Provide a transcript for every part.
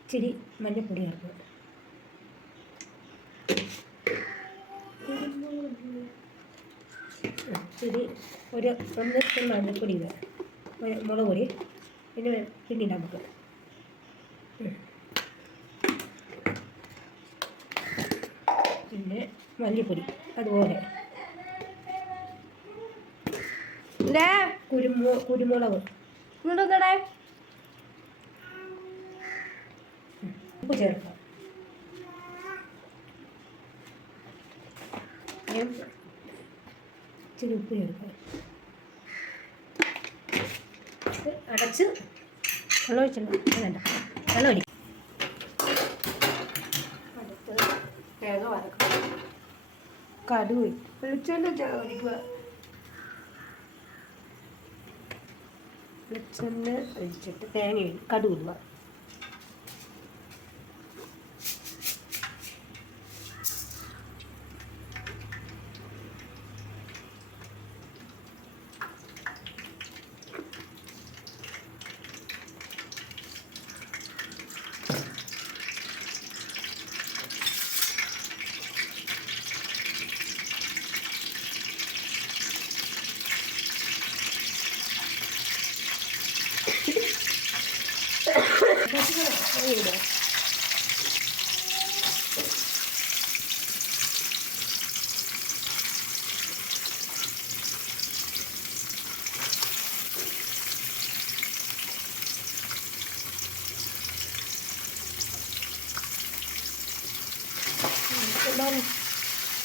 ഇച്ചിരി മഞ്ഞപ്പൊടി ചേർക്കും. ഇച്ചിരി ഒരു 1 സ്പൂൺ മഞ്ഞപ്പൊടി ഇടുക, മുളക് പൊടി, പിന്നെ പിന്നീട് നമുക്ക് പിന്നെ മല്ലിപ്പൊടി അതുപോലെ, കുരുമുളക് ഉണ്ടോന്നടേ ഉപ്പ് ചേർക്കാം. ഇച്ചിരി ഉപ്പ് ചേർക്കാം. അടച്ച് വെള്ളം ഒഴിച്ചില്ല, വേണ്ട വെള്ളം ഒഴിക്കും. അടുത്ത് തേങ്ങ വറക്കുക. കടുക് വെളിച്ചെണ്ണ ഒഴിക്കുക. വെളിച്ചെണ്ണ ഒഴിച്ചിട്ട് തേങ്ങ കടുക് ഇടുക.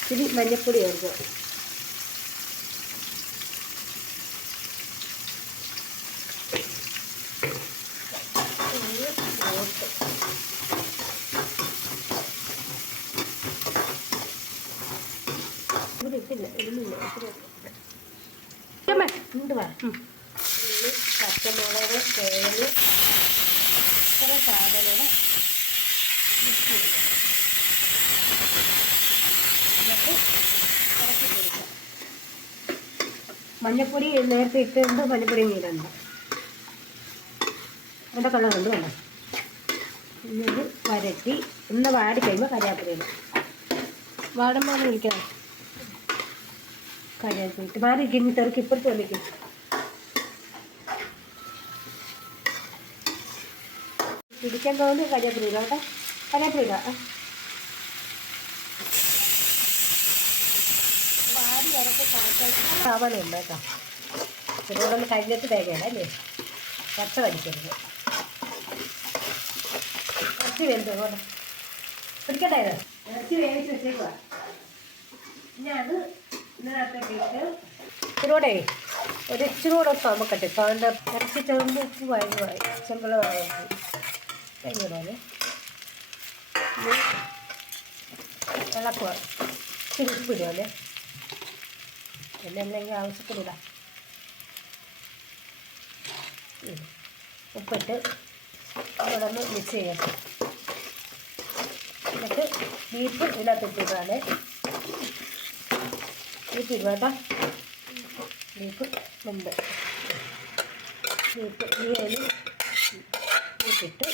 ഇച്ചിരി മഞ്ഞപ്പൊടി ചേർക്കുക. പച്ചമുളക്, തേങ്ങ, കുറേ സാധനങ്ങൾ മിക്സ് ചെയ്യുക. എന്നിട്ട് ഇറക്കി കൊടുക്കുക. മഞ്ഞപ്പൊടി നേരത്തെ ഇട്ടുണ്ട്, മഞ്ഞപ്പൊടി ഇടണ്ട. അതിൻ്റെ കളറുണ്ട് വേണ്ട. എന്നിട്ട് വരട്ടി ഒന്ന് വാടി കഴിയുമ്പോൾ കരിയാപ്പില വാടുമ്പോൾ വിളിക്കണം. കരിയാപ്പിലിട്ട് മാറി ഇനി തെറുക്കി ഇപ്പുറത്ത് വന്നിക്കും. പിടിക്കാൻ തോന്നുന്നു കരിയാപ്പില ഇടാം കേട്ടോ. കരിയാപ്പില ഇടാം. വാടി ഇറക്കി സാവനമുണ്ട് കേട്ടോ. ചെറുതൊന്ന് കരിഞ്ഞിട്ട് തേങ്ങയാണ് അല്ലേ, പച്ച വലിക്കരുത്. ഇറച്ചി വെന്തോ പിടിക്കട്ടെ. ഇറച്ചി വേവിച്ച് വെച്ചേക്കുക. പിന്നെ അത് ഇതിനകത്തേക്ക് ഇച്ചിരൂടെ ഇച്ചിരൂടെ ചുമക്കട്ടെ. ഇപ്പോൾ അതിൻ്റെ ഇറച്ചി ചെറുമ്പ് ഉപ്പ് വഴങ്ങുമായി ചെമ്പള കഴിഞ്ഞിടല്ലേ ഇളക്കുക. ഇച്ചിരി ഉപ്പിടുമല്ലേ, അല്ലെങ്കിൽ ആവശ്യത്തിനിടാം. ഉപ്പിട്ട് അവിടെ ഒന്ന് മിക്സ് ചെയ്യട്ടെ. എന്നിട്ട് ബീഫ് ഇതിനകത്തിട്ടിട്ടാണ് ബീഫ് ഇടുക കേട്ടോ. ബീഫ് ഉണ്ട്. ബീഫിട്ട്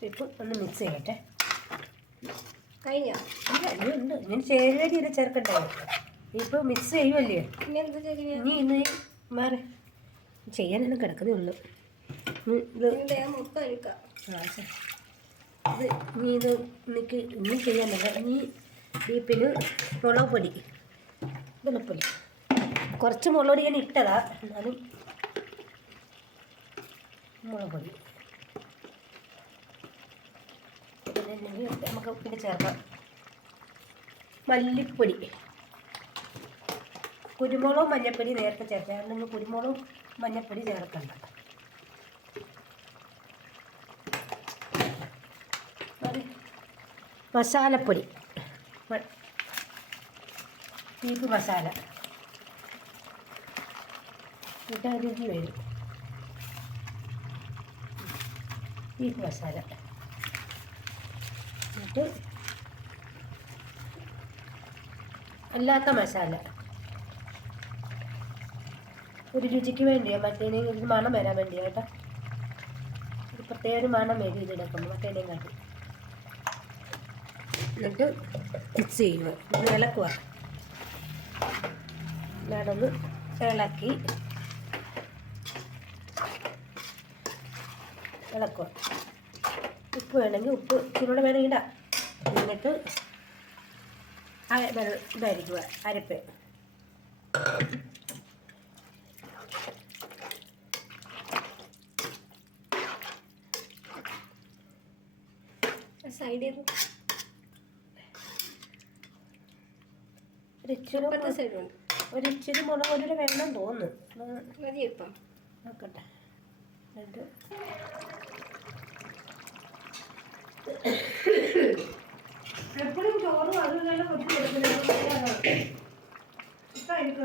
ബീഫ് ഒന്ന് മിക്സ് ചെയ്യട്ടെ. കഴിഞ്ഞോ? ഉണ്ട്. ഇങ്ങനെ ചേരുവരി ഇത് ചേർക്കണ്ടേ. Beef mix ചെയ്യുമല്ലേ. ഇനി ഇന്ന് മാറി ചെയ്യാനാണ് കിടക്കുന്നേ ഉള്ളൂ. ഇത് ഇനി ഇത് എനിക്ക് ഇനി ചെയ്യാനില്ല. ഇനി ബീഫിന് മുളക് പൊടി, വെളുപ്പൊടി, കുറച്ച് മുളക് പൊടി ഞാൻ ഇട്ടതാ, എന്നാലും മുളക് പൊടി പിന്നെ നമുക്ക് പിന്നെ ചേർക്കാം. മല്ലിപ്പൊടി, കുരുമുളകും മഞ്ഞപ്പൊടി നേരത്തെ ചേർക്കാം. അല്ലെങ്കിൽ കുരുമുളകും മഞ്ഞപ്പൊടി ചേർക്കണ്ട. മസാലപ്പൊടി, ബീഫ് മസാല ഇട്ടാൽ രുചി വരും. ബീഫ് മസാല എന്നിട്ട് അല്ലാത്ത മസാല ഒരു രുചിക്ക് വേണ്ടിയാണ്, മറ്റേനെ ഒരു മണം വരാൻ വേണ്ടിയാണ് കേട്ടോ. ഒരു പ്രത്യേക ഒരു മണം വരും ഇതിനൊക്കെ മറ്റേനേയും കാട്ടി. എന്നിട്ട് മിക്സ് ചെയ്യുക, ഇളക്കുക. നടന്ന് ഇളക്കി ഇളക്കുക. ഉപ്പ് വേണമെങ്കിൽ ഉപ്പ് ഇച്ചിരൂടെ വേണമെങ്കിൽ ഇടാം. എന്നിട്ട് ഇതായിരിക്കുക അരപ്പ്. സൈഡിൽ ഒരിച്ചിരി മുളക് പൊടിയുടെ വേണം തോന്നുന്നു. മതി ഇപ്പം നോക്കട്ടെ. എന്നിട്ട് എപ്പോഴും ചോറും അതും ഇതെല്ലാം കൊച്ചു കൊടുക്കുന്നത് ഇപ്പം എനിക്ക്